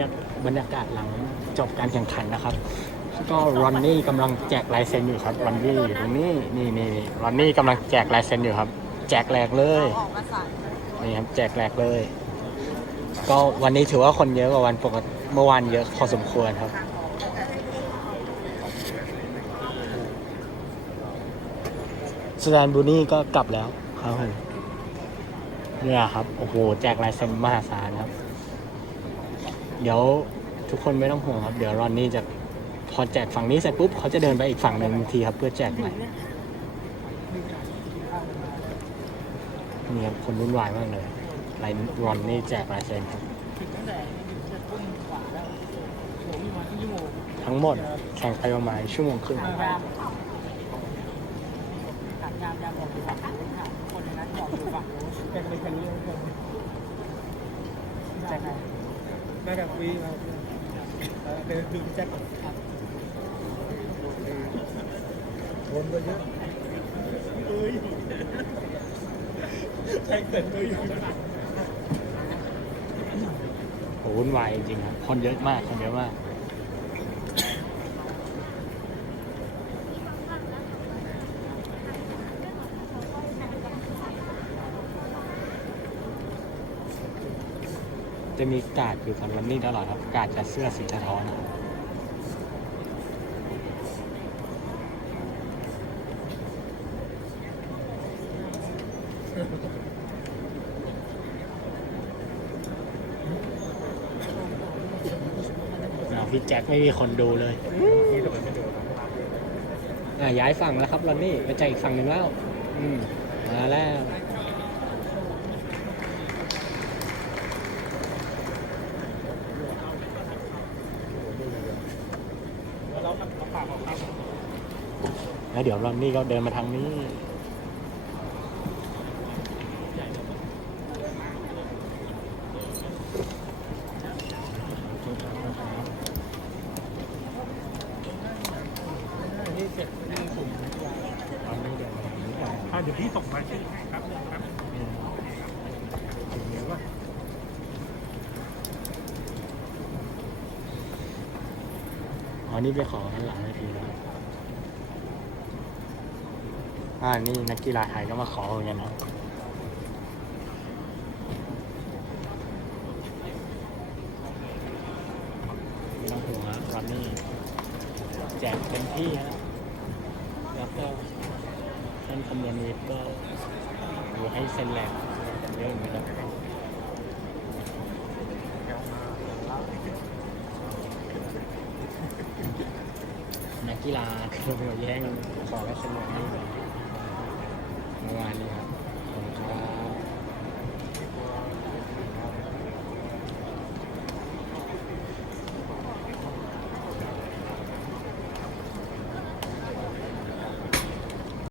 ยบรรยากาศหลังจบการแข่งขันนะครับ ก็รอนนี่กำลังแจกลายเซ็นอยู่ครับรอนนี่อยู่ตรงนี้นี่นี่นี่รอนนี่กำลังแจกลายเซ็นอยู่ครับ แจกแหลกเลยออกมาใส่นี่ครับแจกแหลกเลย ก็วันนี้ถือว่าคนเยอะกว่าวันปกติเมื่อวานเยอะพอสมควรครับสแตนบูนี่ก็กลับแล้วครับผมเนี่ยครับ โอ้โห แจกลายเซ็นมหาศาลครับ เดี๋ยวทุกคนไม่ต้องห่วงครับ เดี๋ยวรอนนี่จะพอแจกฝั่งนี้เสร็จปุ๊บเขาจะเดินไปอีกฝั่งหนึ่งทีครับ เพื่อแจกใหม่นี่ครับคนวุ่นวายมากเลยไลน์รอนนี่แจกลายเซ็นครับทั้งหมดแข่งไปประมาณชั่วโมงครึ่งยามตัดยามยามบอกอยู่ฝั่งนู้นค่ะคนในนั้นบอกอยู่ฝั่งนู้นเป็นเป็นเป็นเรื่องแจ็ค มากับวีมาเดินดูแจ็คก่อนวนก็เยอะเอ้ยแจ็คเกิดเลยอยู่โหวุ่นวายจริงๆครับคนเยอะมากคนเยอะมาก จะมีการ์ดอยู่กับวันนี้ตลอดครับ การ์ดจะเสื้อสีสะท้อนครับอ้าวพี่แจ็คไม่มีคนดูเลยนี่ทำไมไม่ดูอะย้ายฝั่งแล้วครับรอนนี่ไปใจอีกฝั่งหนึ่งแล้ว อืมมาแล้ว แล้วเราเราปากออกครับ แล้วเดี๋ยวรอนนี่ก็เดินมาทางนี้นี่เร็จนี่สุ่มรอนนี่เดินมาทางนี้เดี๋ยวพี่ส่งมาชื่อให้ครับครับอืมถึงเนี้ยว่าอ๋อนี่ไปขอกันหลังเวทีแล้ว อ่านี่นักกีฬาไทยก็มาขอเหมือนกันครับไม่ต้องห่วงฮะรอนนี่แจกเต็มที่ฮะแล้วก็ท่านคำนวณวิทย์ก็ดูให้เซ็นแหลกเยอะเหมือนกันนักกีฬาคือไปแย่งขอให้เซ็นแ Mau?